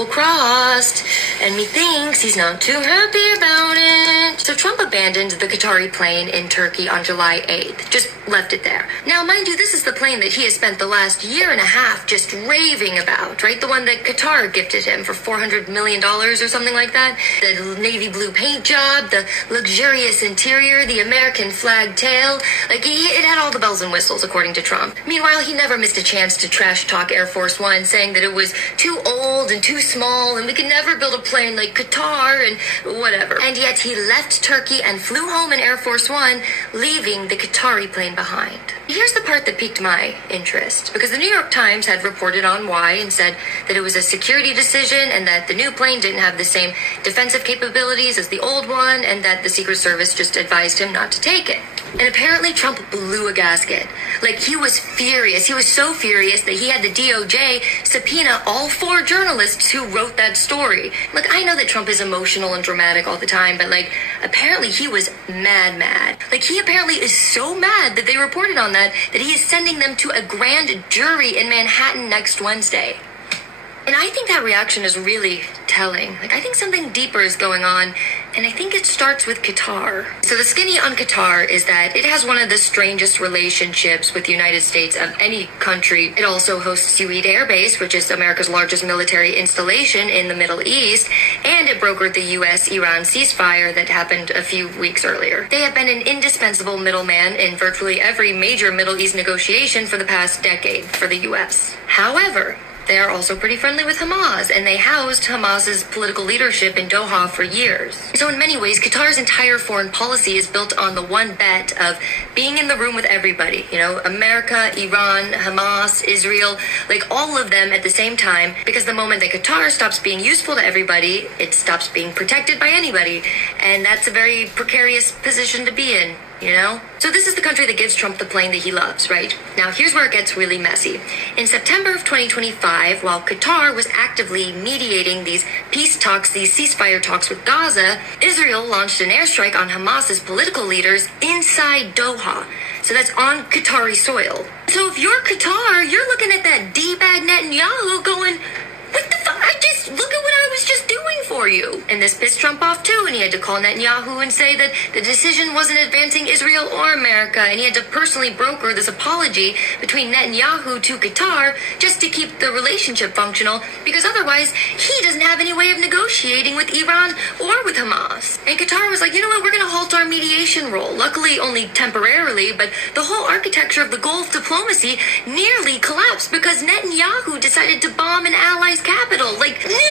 double-crossed, and methinks he's not too happy about it. So Trump abandoned the Qatari plane in Turkey on July 8th, just left it there. Now, mind you, this is the plane that he has spent the last year and a half just raving about, right? The one that Qatar gifted him for $400 million or something like that. The navy blue paint job, the luxurious interior, the American flag tail. Like, it had all the bells and whistles, according to Trump. Meanwhile, he never missed a chance to trash talk Air Force One, saying that it was too old and too small and we could never build a plane like Qatar and whatever. And yet he left Turkey and flew home in Air Force One, leaving the Qatari plane behind. Here's the part that piqued my interest, because the New York Times had reported on why and said that it was a security decision and that the new plane didn't have the same defensive capabilities as the old one and that the Secret Service just advised him not to take it. And apparently Trump blew a gasket. Like, he was furious. He was so furious that he had the DOJ subpoena all 4 journalists who wrote that story. Look, I know that Trump is emotional and dramatic all the time, but, like, apparently he was mad. Like, he apparently is so mad that they reported on that he is sending them to a grand jury in Manhattan next Wednesday. And I think that reaction is really telling. Like, I think something deeper is going on, and I think it starts with Qatar. So the skinny on Qatar is that it has one of the strangest relationships with the United States of any country. It also hosts Ueid Air Base, which is America's largest military installation in the Middle East, and it brokered the U.S.-Iran ceasefire that happened a few weeks earlier. They have been an indispensable middleman in virtually every major Middle East negotiation for the past decade for the U.S. However, they are also pretty friendly with Hamas, and they housed Hamas's political leadership in Doha for years. So in many ways, Qatar's entire foreign policy is built on the one bet of being in the room with everybody. You know, America, Iran, Hamas, Israel, like all of them at the same time, because the moment that Qatar stops being useful to everybody, it stops being protected by anybody. And that's a very precarious position to be in. You know? So this is the country that gives Trump the plane that he loves, right? Now, here's where it gets really messy. In September of 2025, while Qatar was actively mediating these peace talks, these ceasefire talks with Gaza, Israel launched an airstrike on Hamas's political leaders inside Doha. So that's on Qatari soil. So if you're Qatar, you're looking at that D-bag Netanyahu going, what the fuck? Look at what I was just doing for you. And this pissed Trump off too, and he had to call Netanyahu and say that the decision wasn't advancing Israel or America, and he had to personally broker this apology between Netanyahu to Qatar just to keep the relationship functional, because otherwise he doesn't have any way of negotiating with Iran or with Hamas. And Qatar was like, you know what, we're going to halt our mediation role. Luckily, only temporarily, but the whole architecture of the Gulf diplomacy nearly collapsed because Netanyahu decided to bomb an ally's capital. Like,